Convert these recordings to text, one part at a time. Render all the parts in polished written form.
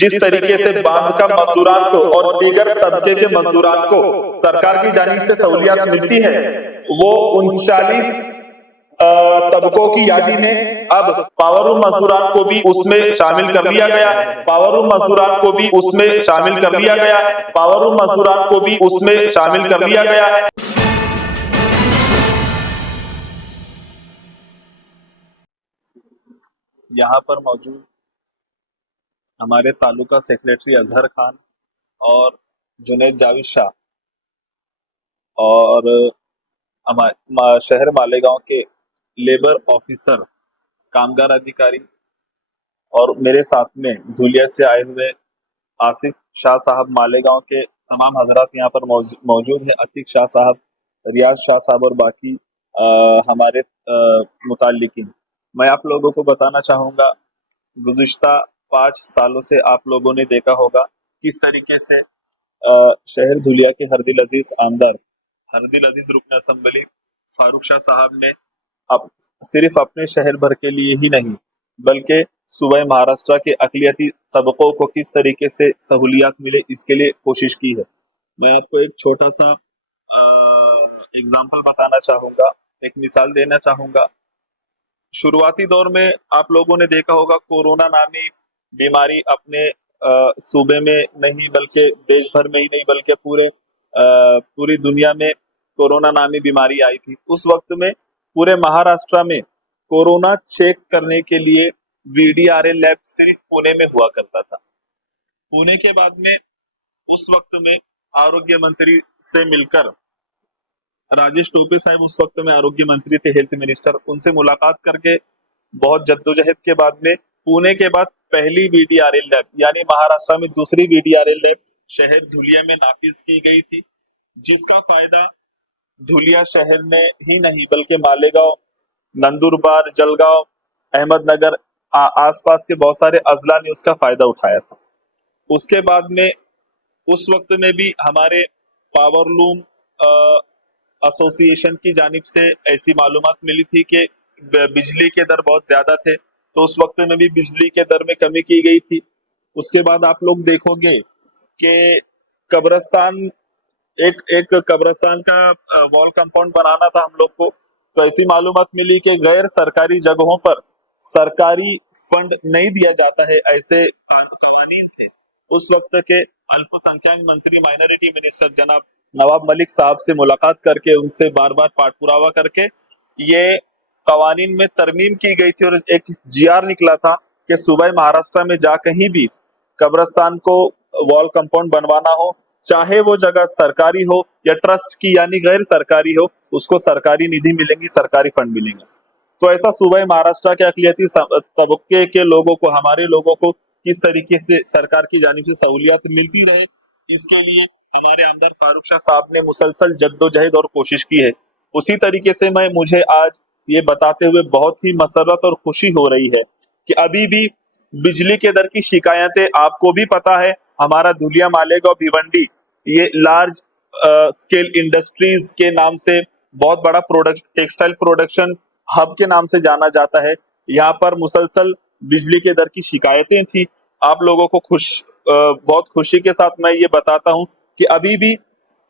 जिस तरीके से बांध का मजदूरान को और दीगर तबके के मजदूरान को सरकार की जानिब से सहूलियत मिलती है, वो 39 तबकों की यादी में अब पावर रूम मजदूरान को भी उसमें शामिल कर लिया गया। पावर रूम मजदूरान को भी उसमें शामिल कर लिया गया। पावर रूम मजदूरान को भी उसमें शामिल कर लिया गया है। यहाँ पर मौजूद हमारे तालुका सेक्रेटरी अजहर खान और जुनैद जावेद शाह और हमारे शहर मालेगांव के लेबर ऑफिसर, कामगार अधिकारी और मेरे साथ में धुलिया से आए हुए आसिफ शाह साहब, मालेगांव के तमाम हजरात यहाँ पर मौजूद है, अतीक शाह साहब, रियाज शाह साहब और बाकी हमारे मुताल्लिकीन। मैं आप लोगों को बताना चाहूँगा, गुज़िश्ता 5 सालों से आप लोगों ने देखा होगा किस तरीके से शहर धुलिया के हरदिल अजीज रुकन असम्बली फारूक शाह साहब ने अब सिर्फ अपने शहर भर के लिए ही नहीं बल्कि सूबे महाराष्ट्र के अक़लियती तबकों को किस तरीके से सहूलियत मिले, इसके लिए कोशिश की है। मैं आपको एक छोटा सा एग्जाम्पल बताना चाहूँगा, एक मिसाल देना चाहूँगा। शुरुआती दौर में आप लोगों ने देखा होगा कोरोना नामी बीमारी अपने सूबे में नहीं बल्कि देश भर में ही नहीं बल्कि पूरी दुनिया में कोरोना नामी बीमारी आई थी। उस वक्त में पूरे महाराष्ट्र में कोरोना चेक करने के लिए वीडीआरएल लैब सिर्फ पुणे में हुआ करता था। पुणे के बाद में उस वक्त में आरोग्य मंत्री से मिलकर, राजेश टोपे साहब उस वक्त में आरोग्य मंत्री थे, हेल्थ मिनिस्टर, उनसे मुलाकात करके बहुत जद्दोजहद के बाद में पुणे के बाद पहली वीडीआरएल लैब यानी महाराष्ट्र में दूसरी वीडीआरएल लैब शहर धुलिया में नाफिज की गई थी, जिसका फायदा धुलिया शहर में ही नहीं बल्कि मालेगांव, नंदुरबार, जलगांव, अहमदनगर आसपास के बहुत सारे अजला ने उसका फायदा उठाया था। उसके बाद में उस वक्त में भी हमारे पावरलूम एसोसिएशन की जानिब से ऐसी मालूमात मिली थी कि बिजली के दर बहुत ज्यादा थे, तो उस वक्त में भी बिजली के दर में कमी की गई थी। उसके बाद आप लोग देखोगे कि कब्रस्तान एक कब्रस्तान का वॉल कंपाउंड बनाना था हम लोग को, तो ऐसी मालूमात मिली कि गैर सरकारी जगहों पर सरकारी फंड नहीं दिया जाता है, ऐसे कवानीन थे। उस वक्त के अल्पसंख्यक मंत्री, माइनॉरिटी मिनिस्टर जनाब नवाब मलिक साहब से मुलाकात करके उनसे बार बार पाठपुरावा करके ये कवानीन में तरमीम की गई थी और एक जीआर निकला था कि सूबे महाराष्ट्र में जा कहीं भी कब्रस्तान को वॉल कंपाउंड बनवाना हो, चाहे वो जगह सरकारी हो या ट्रस्ट की यानी गैर सरकारी हो, उसको सरकारी निधि मिलेंगी, सरकारी फंड मिलेंगे। तो ऐसा सूबे महाराष्ट्र के अक़लियती तबके के लोगों को, हमारे लोगों को किस तरीके से सरकार की जानिब से सहूलियत मिलती रहे, इसके लिए हमारे आमदार फारूक शाह साहब ने मुसलसल जद्दोजहद और कोशिश की है। उसी तरीके से मुझे आज ये बताते हुए बहुत ही मसरत और खुशी हो रही है कि अभी भी बिजली के दर की शिकायतें, आपको भी पता है, हमारा धुलिया, मालेगांव, भिवंडी ये लार्ज स्केल इंडस्ट्रीज के नाम से बहुत बड़ा टेक्सटाइल प्रोडक्शन हब के नाम से जाना जाता है। यहाँ पर मुसलसल बिजली के दर की शिकायतें थी। आप लोगों को बहुत खुशी के साथ मैं ये बताता हूँ कि अभी भी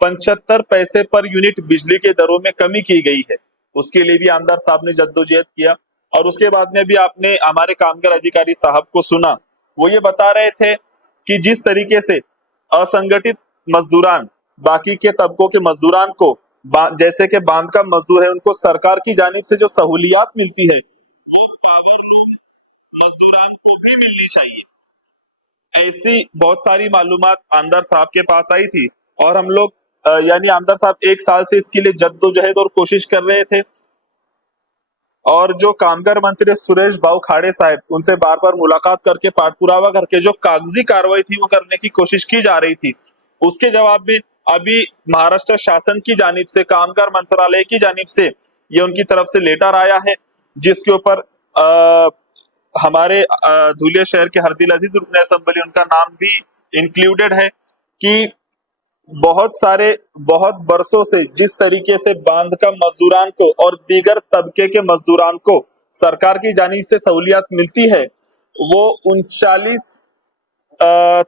75 पैसे पर यूनिट बिजली के दरों में कमी की गई है। उसके लिए भी आमदार साहब ने जद्दोजहद किया। और उसके बाद में भी आपने हमारे कामगार अधिकारी साहब को सुना, वो ये बता रहे थे कि जिस तरीके से असंगठित मजदूरान, बाकी के तबकों के मजदूरान को, जैसे कि बांध का मजदूर है, उनको सरकार की जानिब से जो सहूलियत मिलती है वो पावर रूम मजदूरान को भी मिलनी चाहिए। ऐसी बहुत सारी मालूमात आमदार साहब के पास आई थी और हम लोग यानी आमदार साहब 1 साल से इसके लिए जद्दोजहद और कोशिश कर रहे थे। और जो कामगार मंत्री सुरेश भाऊ खाड़े साहब, उनसे बार बार मुलाकात करके पाठपुरावा करके जो कागजी कार्रवाई थी वो करने की कोशिश की जा रही थी। उसके जवाब में अभी महाराष्ट्र शासन की जानिब से, कामगार मंत्रालय की जानिब से ये उनकी तरफ से लेटर आया है, जिसके ऊपर हमारे धुलिया शहर के हरदिल अजीज रुकन असम्बली, उनका नाम भी इंक्लूडेड है कि बहुत बरसों से जिस तरीके से बांध का मजदूरान को और दीगर तबके के मजदूरान को सरकार की जानिब से सहूलियत मिलती है, वो 39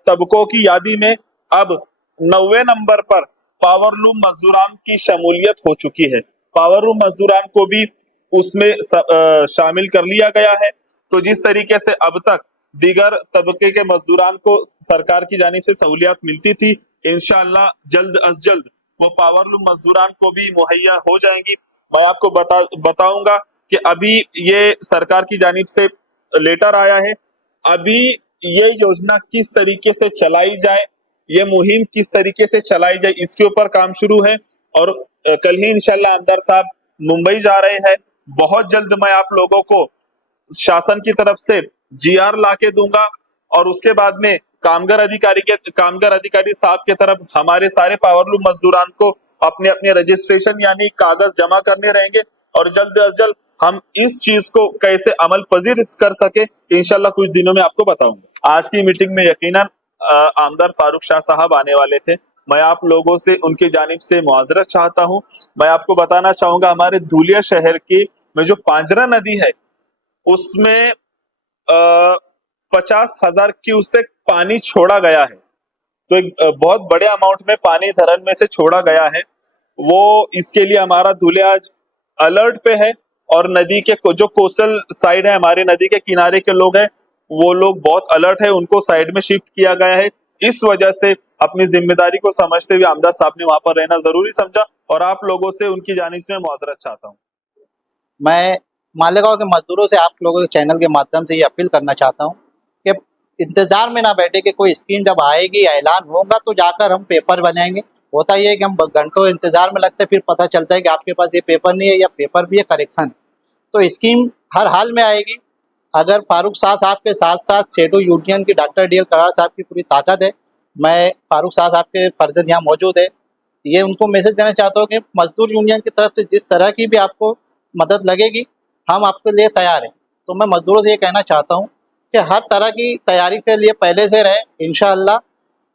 तबकों की यादी में अब 90वें नंबर पर पावरलूम मजदूरान की शमूलियत हो चुकी है। पावरलूम मजदूरान को भी उसमें शामिल कर लिया गया है। तो जिस तरीके से अब तक दीगर तबके के मजदूरान को सरकार की जानिब से सहूलियत मिलती थी, इंशाअल्लाह जल्द अज जल्द वो पावरलूम मजदूरान को भी मुहैया हो जाएंगी। मैं आपको बताऊंगा कि अभी ये सरकार की जानिब से लेटर आया है। अभी ये योजना किस तरीके से चलाई जाए, ये मुहिम किस तरीके से चलाई जाए, इसके ऊपर काम शुरू है। और कल ही इंशाल्लाह आमदार साहब मुंबई जा रहे हैं। बहुत जल्द मैं आप लोगों को शासन की तरफ से जीआर लाके दूंगा और उसके बाद में कामगार अधिकारी साहब की तरफ हमारे सारे पावरलूम मजदूरान को अपने अपने रजिस्ट्रेशन यानी कागज जमा करने रहेंगे और जल्द अज जल्द हम इस चीज को कैसे अमल पजीर कर सके इंशाल्लाह कुछ दिनों में आपको बताऊंगा। आज की मीटिंग में यकीनन आमदार फारूक शाह साहब आने वाले थे। मैं आप लोगों से उनकी जानिब से मुआजरत चाहता हूं। मैं आपको बताना चाहूंगा हमारे धुलिया शहर की में जो पांजरा नदी है उसमें 50,000 क्यूसेक पानी छोड़ा गया है। तो एक बहुत बड़े अमाउंट में पानी धरन में से छोड़ा गया है। वो इसके लिए हमारा धुले आज अलर्ट पे है और नदी के जो कोस्टल साइड है, हमारे नदी के किनारे के लोग हैं, वो लोग बहुत अलर्ट है, उनको साइड में शिफ्ट किया गया है। इस वजह से अपनी जिम्मेदारी को समझते हुए आमदार साहब ने वहां पर रहना जरूरी समझा और आप लोगों से उनकी जानिब से मुआजरत चाहता हूँ। मैं मालेगांव के मजदूरों से आप लोगों के चैनल के माध्यम से ये अपील करना चाहता हूँ कि इंतजार में ना बैठे कि कोई स्कीम जब आएगी ऐलान होगा तो जाकर हम पेपर बनाएंगे। होता ये है कि हम घंटों इंतजार में लगते फिर पता चलता है कि आपके पास ये पेपर नहीं है या पेपर भी है करेक्शन। तो स्कीम हर हाल में आएगी। अगर फारूक शाह साहब के साथ साथ सेडो यूनियन की डॉक्टर DL कराड़ साहब की पूरी ताकत है। मैं फारूक शाह साहब के फर्जंद यहाँ मौजूद है, ये उनको मैसेज देना चाहता हूँ कि मजदूर यूनियन की तरफ से जिस तरह की भी आपको मदद लगेगी हम आपके लिए तैयार हैं। तो मैं मजदूरों से ये कहना चाहता हूँ कि हर तरह की तैयारी के लिए पहले से रहे। इंशाअल्लाह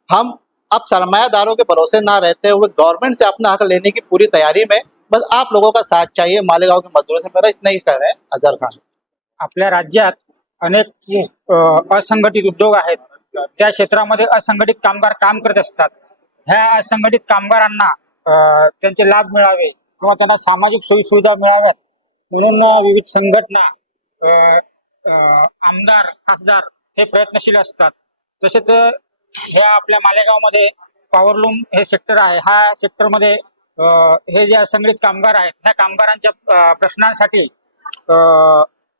हम अब सरमायादारों के भरोसे ना रहते हुए गवर्नमेंट से अपना हक लेने की पूरी तैयारी में, बस आप लोगों का साथ चाहिए। मालेगांव के मजदूरों से मेरा इतना ही कह रहे हैं। अजहर खान। आपल्या राज्यात अनेक असंघटित उद्योग आहेत, त्या क्षेत्रामध्ये असंघटित कामगार काम करत असतात। ह्या असंघटित कामगारांना त्यांचे लाभ मिळावे किंवा त्यांना सामाजिक सोयी सुविधा मिळाव्यात म्हणून विविध संघटना, आमदार, खासदार हे प्रयत्नशील असतात। तसेच ह्या आपल्या मालेगावमध्ये पॉवरलूम हे सेक्टर आहे, ह्या सेक्टरमध्ये हे जे असंघटित कामगार आहेत ह्या कामगारांच्या प्रश्नांसाठी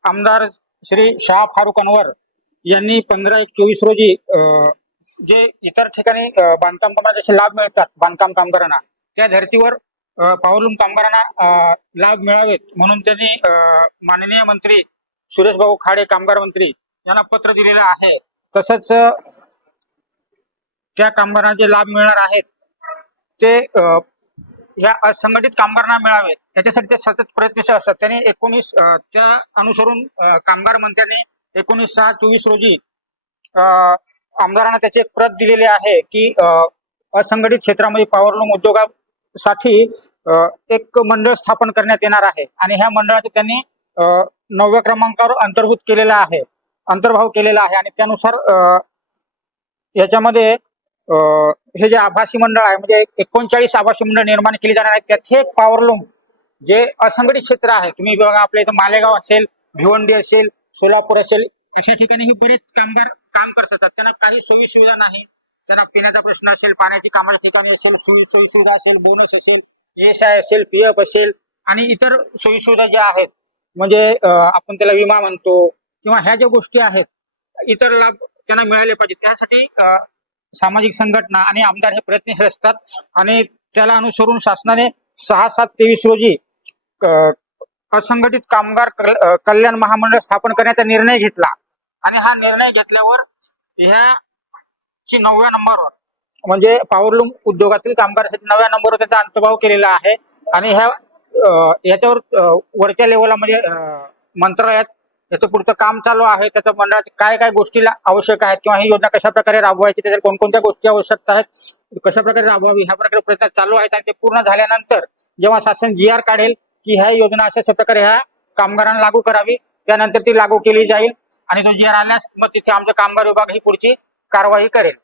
आमदार श्री शाह फारुक अनवर यांनी 15/1/24 रोजी जे इतर ठिकाणी बांधकाम कामगारांना जसे लाभ मिळतात बांधकाम कामगारांना, त्या धर्तीवर पॉवरलूम कामगारांना लाभ मिळावेत म्हणून त्यांनी माननीय मंत्री सुरेश भाऊ खाडे कामगार मंत्री यांना पत्र दिलेलं आहे। तसंच त्या कामगारांना जे लाभ मिळणार आहेत ते या असंघटित कामगारांना मिळावे याच्यासाठी ते सतत प्रयत्नशील असतात। त्यांनी 19 त्या अनुसरून कामगार मंत्र्यांनी 19/6/24 रोजी आमदारांना त्याची एक प्रत दिलेली आहे की असंघटित क्षेत्रामध्ये पॉवरलूम उद्योगासाठी एक मंडळ स्थापन करण्यात येणार आहे आणि ह्या मंडळाचे त्यांनी 9व्या क्रमांकावर अंतर्भाव केलेला आहे आणि त्यानुसार याच्यामध्ये हे जे आभासी मंडळ आहे म्हणजे 39 आभासी मंडळ निर्माण केली जाणार आहेत। त्यात हे पॉवरलूम जे असंघटित क्षेत्र आहे, तुम्ही बघा आपल्या इथं मालेगाव असेल, भिवंडी असेल, सोलापूर असेल, अशा ठिकाणी हे बरेच कामगार काम करतात। त्यांना काही सोयी सुविधा नाही, त्यांना पिण्याचा प्रश्न असेल, पाण्याची कामाच्या ठिकाणी असेल, सोयी सुविधा असेल, बोनस असेल, ESI असेल, PF असेल आणि इतर सोयी सुविधा ज्या आहेत म्हणजे आपण त्याला विमा म्हणतो किंवा ह्या ज्या गोष्टी आहेत इतर लाभ त्यांना मिळाले पाहिजे। त्यासाठी सामाजिक संघटना आणि आमदार हे प्रयत्नशील असतात आणि त्याला अनुसरून शासनाने 6/7/23 रोजी असंघटित कामगार कल्याण महामंडळ स्थापन करण्याचा निर्णय घेतला आणि हा निर्णय घेतल्यावर ह्याची 9व्या नंबरवर म्हणजे पॉवरलूम उद्योगातील कामगारांसाठी 9व्या नंबरवर त्याचा अंतर्भाव केलेला आहे आणि ह्याच्यावर वरच्या लेवलला म्हणजे मंत्रालयात याचं पुढचं काम चालू आहे। त्याच्या मंडळाच्या काय काय गोष्टीला आवश्यक आहेत किंवा ही योजना कशा प्रकारे राबवायची, त्याच्यात कोणकोणत्या गोष्टी आवश्यक आहेत, कशा प्रकारे राबवावी ह्या प्रकारे प्रयत्न चालू आहेत आणि ते पूर्ण झाल्यानंतर जेव्हा शासन GR काढेल की ह्या योजना अशा प्रकारे ह्या कामगारांना लागू करावी, त्यानंतर ती लागू केली जाईल आणि तो GR आल्यास मग तिथे आमचा कामगार विभाग ही पुढची कारवाई करेल।